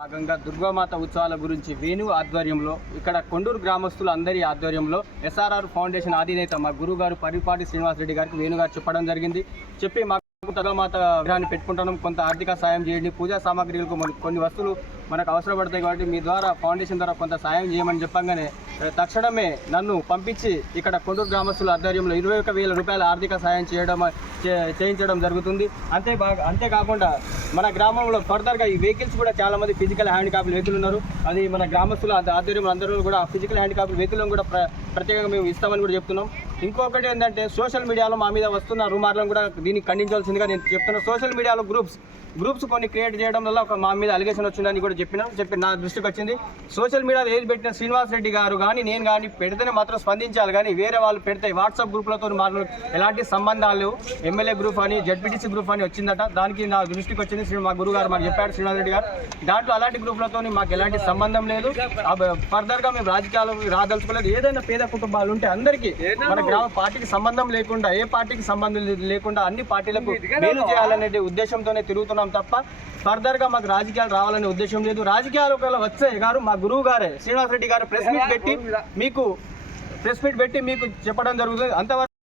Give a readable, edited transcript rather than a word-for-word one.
భాగంగా దుర్గామాత ఉత్సవాల గురించి వేణు ఆధ్వర్యంలో ఇక్కడ కొండూరు గ్రామస్తులు అందరి ఆధ్వర్యంలో ఎస్ఆర్ఆర్ ఫౌండేషన్ అధినేత మా గురువు గారు పరిపాటి శ్రీనివాసరెడ్డి గారికి వేణు గారు చెప్పడం జరిగింది. చెప్పి మాకు దుర్గామాత విగ్రహాన్ని పెట్టుకుంటున్నాం, కొంత ఆర్థిక సాయం చేయండి, పూజా సామాగ్రిలకు కొన్ని వస్తువులు మనకు అవసరపడతాయి కాబట్టి మీ ద్వారా ఫౌండేషన్ ద్వారా కొంత సాయం చేయమని చెప్పగానే తక్షణమే నన్ను పంపించి ఇక్కడ కొండూరు గ్రామస్తుల ఆధ్వర్యంలో 21,000 రూపాయల ఆర్థిక సాయం చేయించడం జరుగుతుంది. అంతేకాకుండా మన గ్రామంలో ఫర్దర్గా ఈ వెహికల్స్ కూడా చాలామంది ఫిజికల్ హ్యాండిక్యాప్డ్ వెహికల్ ఉన్నారు. అది మన గ్రామస్తుల ఆధ్వర్యంలో అందరూ కూడా ఫిజికల్ హ్యాండిక్యాప్డ్ వెహికల్ని కూడా ప్రత్యేకంగా మేము ఇస్తామని కూడా చెప్తున్నాం. ఇంకొకటి ఏంటంటే సోషల్ మీడియాలో మా మీద వస్తున్న రూమార్లను కూడా దీన్ని ఖండించాల్సిందిగా నేను చెప్తున్నాను. సోషల్ మీడియాలో గ్రూప్స్ కొన్ని క్రియేట్ చేయడం వల్ల మా మీద అలిగేషన్ వచ్చిందని కూడా చెప్పి నా దృష్టికి వచ్చింది. సోషల్ మీడియాలో ఏది పెట్టిన శ్రీనివాసరెడ్డి గారు కానీ నేను కానీ పెడితేనే మాత్రం స్పందించాలి, కానీ వేరే వాళ్ళు పెడితే వాట్సాప్ గ్రూపులతో మాకు ఎలాంటి సంబంధాలు లేవు. ఎమ్మెల్యే గ్రూప్ అని జడ్పీటీసీ గ్రూప్ అని వచ్చిందట, దానికి నా దృష్టికి వచ్చింది. మా గురువు గారు మాకు చెప్పాడు శ్రీనివాసరెడ్డి గారు, దాంట్లో అలాంటి గ్రూపులతో మాకు ఎలాంటి సంబంధం లేదు. ఫర్దర్గా మేము రాజకీయాలు రాదలుచుకోలేదు. ఏదైనా పేద కుటుంబాలు ఉంటే అందరికీ మన గ్రామ పార్టీకి సంబంధం లేకుండా, ఏ పార్టీకి సంబంధం లేకుండా అన్ని పార్టీలకు మేలు చేయాలనే ఉద్దేశంతోనే తిరుగుతున్నాం తప్ప ఫర్దర్గా మాకు రాజకీయాలు రావాలనే ఉద్దేశం లేదు. రాజకీయాలు ఒకవేళ వచ్చే గారు మా గురువు గారే శ్రీనివాసరెడ్డి గారు ప్రెస్ మీట్ పెట్టి మీకు చెప్పడం జరుగుతుంది. అంతవరకు